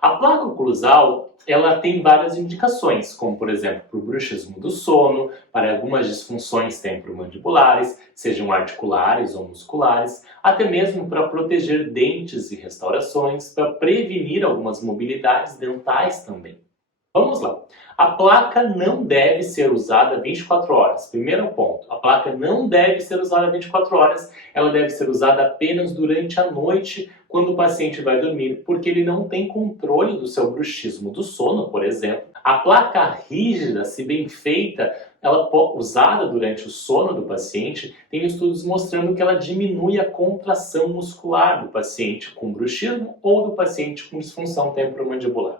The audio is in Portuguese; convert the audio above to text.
A placa oclusal, ela tem várias indicações, como por exemplo, para o bruxismo do sono, para algumas disfunções temporomandibulares, sejam articulares ou musculares, até mesmo para proteger dentes e restaurações, para prevenir algumas mobilidades dentais também. Vamos lá. A placa não deve ser usada 24 horas. Primeiro ponto. A placa não deve ser usada 24 horas. Ela deve ser usada apenas durante a noite, quando o paciente vai dormir, porque ele não tem controle do seu bruxismo do sono, por exemplo. A placa rígida, se bem feita, ela usada durante o sono do paciente, tem estudos mostrando que ela diminui a contração muscular do paciente com bruxismo ou do paciente com disfunção temporomandibular.